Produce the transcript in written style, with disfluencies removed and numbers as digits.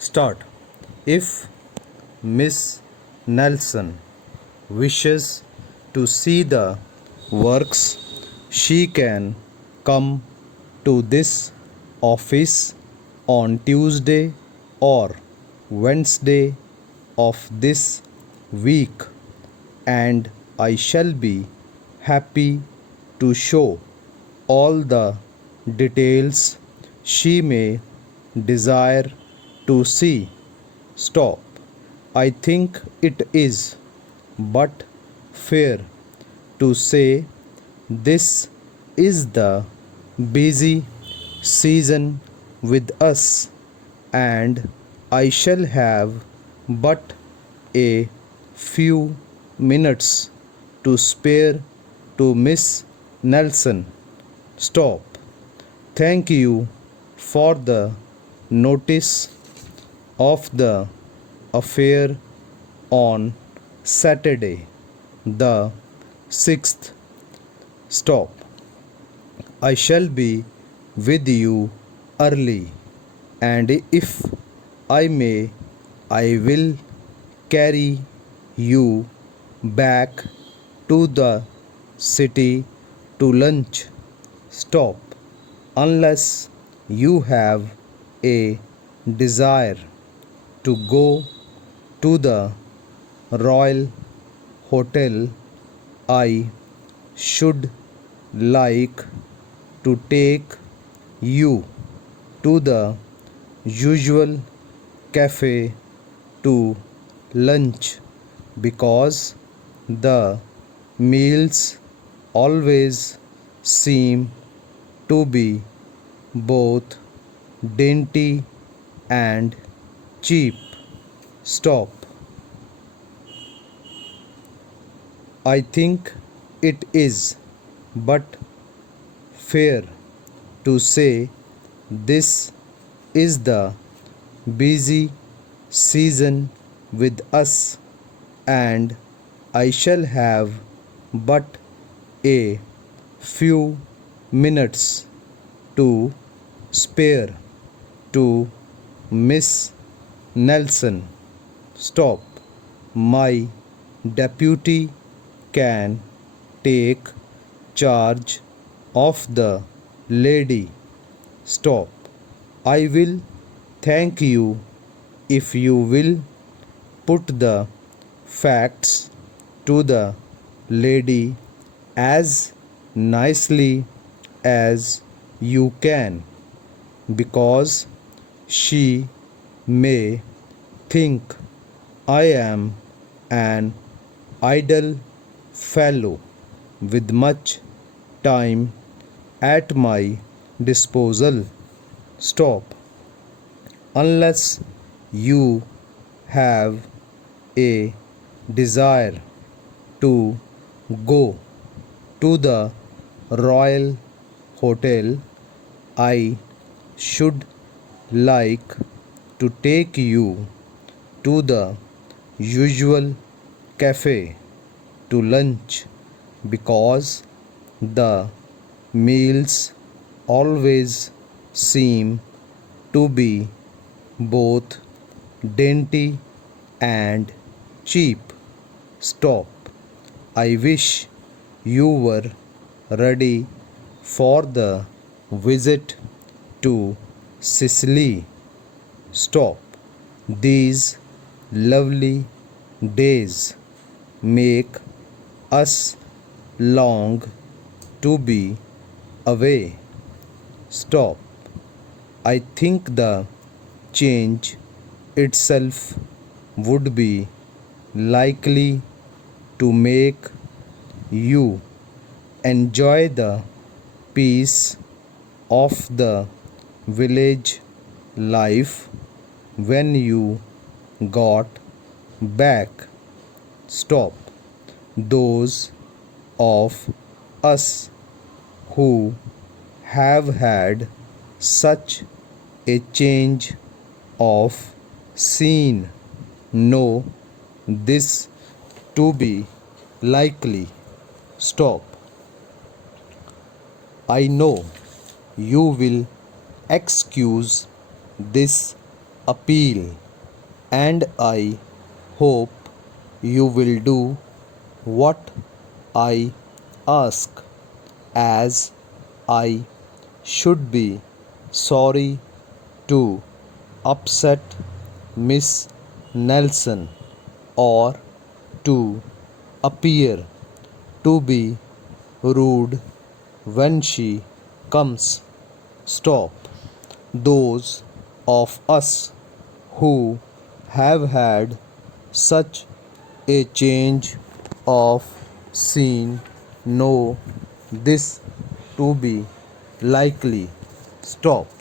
Start. If Miss Nelson wishes to see the works, she can come to this office on Tuesday or Wednesday of this week, and I shall be happy to show all the details she may desire to see. Stop. I think it is but fair to say this is the busy season with us, and I shall have but a few minutes to spare to Miss Nelson. Stop. Thank you for the notice of the affair on Saturday, the 6th. Stop. I shall be with you early, and if I may, I will carry you back to the city to lunch. Stop. Unless you have a desire to go to the Royal Hotel, I should like to take you to the usual cafe to lunch, because the meals always seem to be both dainty and cheap. Stop. I think it is but fair to say this is the busy season with us, and I shall have but a few minutes to spare to Miss Nelson. Stop. My deputy can take charge of the lady. Stop. I will thank you if you will put the facts to the lady as nicely as you can, because she may think I am an idle fellow with much time at my disposal. Stop. Unless you have a desire to go to the Royal Hotel, I should like to take you to the usual cafe to lunch, because the meals always seem to be both dainty and cheap. Stop. I wish you were ready for the visit to Sicily. Stop. These lovely days make us long to be away. Stop. I think the change itself would be likely to make you enjoy the peace of the village life when you got back. Stop. Those of us who have had such a change of scene know this to be likely. Stop. I know you will excuse this appeal, and I hope you will do what I ask, as I should be sorry to upset Miss Nelson or to appear to be rude when she comes. Stop. Those of us who have had such a change of scene know this to be likely. Stop.